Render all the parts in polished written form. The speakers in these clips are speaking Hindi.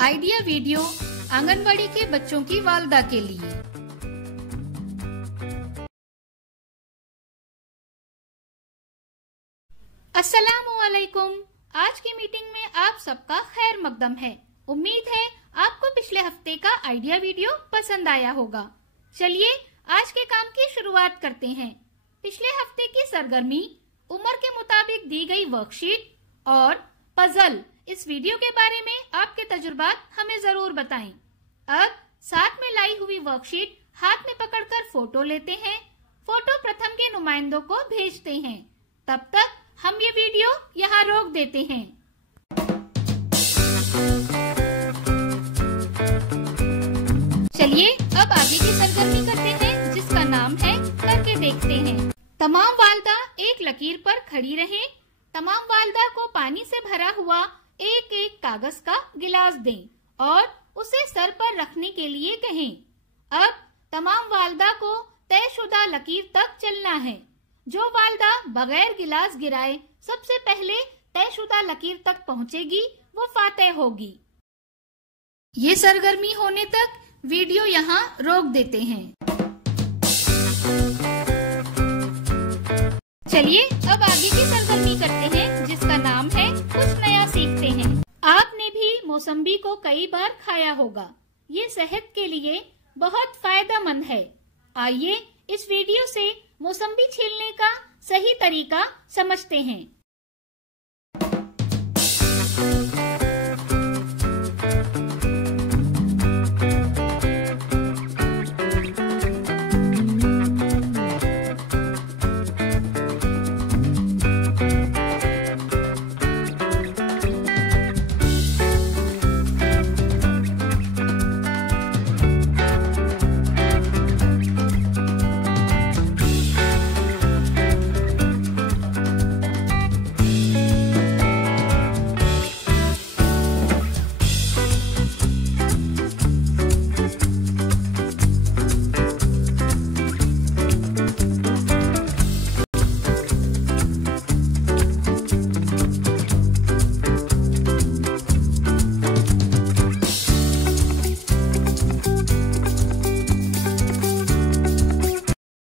आइडिया वीडियो आंगनवाड़ी के बच्चों की वालदा के लिए। अस्सलामुअलैकुम। आज की मीटिंग में आप सबका खैर मकदम है। उम्मीद है आपको पिछले हफ्ते का आइडिया वीडियो पसंद आया होगा। चलिए आज के काम की शुरुआत करते हैं। पिछले हफ्ते की सरगर्मी, उम्र के मुताबिक दी गई वर्कशीट और पजल, इस वीडियो के बारे में आपके तजुर्बात हमें जरूर बताएं। अब साथ में लाई हुई वर्कशीट हाथ में पकड़कर फोटो लेते हैं। फोटो प्रथम के नुमाइंदों को भेजते हैं। तब तक हम ये वीडियो यहाँ रोक देते हैं। चलिए अब आगे की सरगर्मी करते हैं, जिसका नाम है करके देखते हैं। तमाम वालदा एक लकीर पर खड़ी रहें। तमाम वालदा को पानी से भरा हुआ एक एक कागज का गिलास दें और उसे सर पर रखने के लिए कहें। अब तमाम वालदा को तयशुदा लकीर तक चलना है। जो वालदा बगैर गिलास गिराए सबसे पहले तयशुदा लकीर तक पहुंचेगी, वो फातेह होगी। ये सरगर्मी होने तक वीडियो यहाँ रोक देते हैं। चलिए अब आगे की सरगर्मी करते हैं, जिसका नाम है कुछ नया सीखते हैं। आपने भी मौसम्बी को कई बार खाया होगा। ये सेहत के लिए बहुत फायदेमंद है। आइए इस वीडियो से मौसम्बी छीलने का सही तरीका समझते हैं।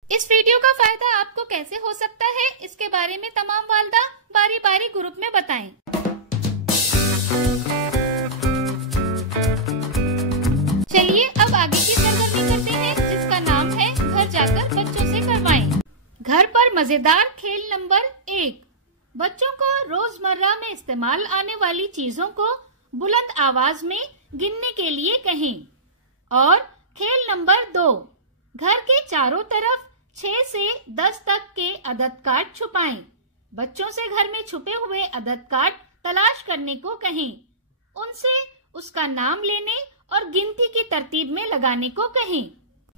इस वीडियो का फायदा आपको कैसे हो सकता है, इसके बारे में तमाम वालदा बारी बारी ग्रुप में बताएं। चलिए अब आगे की सरगर्मी करते हैं, जिसका नाम है घर जाकर बच्चों से करवाएं। घर पर मजेदार खेल नंबर 1। बच्चों को रोजमर्रा में इस्तेमाल आने वाली चीजों को बुलंद आवाज में गिनने के लिए कहें। और खेल नंबर 2, घर के चारों तरफ 6 से 10 तक के अदद कार्ड छुपाएं। बच्चों से घर में छुपे हुए अदद कार्ड तलाश करने को कहें। उनसे उसका नाम लेने और गिनती की तरतीब में लगाने को कहें।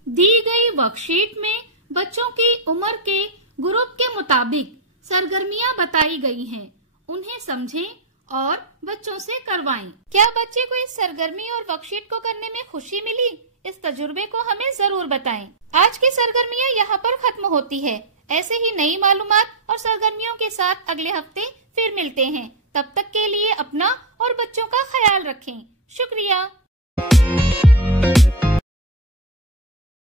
दी गई वर्कशीट में बच्चों की उम्र के ग्रुप के मुताबिक सरगर्मियां बताई गई हैं। उन्हें समझें और बच्चों से करवाएं। क्या बच्चे को इस सरगर्मी और वर्कशीट को करने में खुशी मिली? इस तजुर्बे को हमें जरूर बताएं। आज की सरगर्मियां यहाँ पर खत्म होती है। ऐसे ही नई मालूमात और सरगर्मियों के साथ अगले हफ्ते फिर मिलते हैं। तब तक के लिए अपना और बच्चों का ख्याल रखें। शुक्रिया।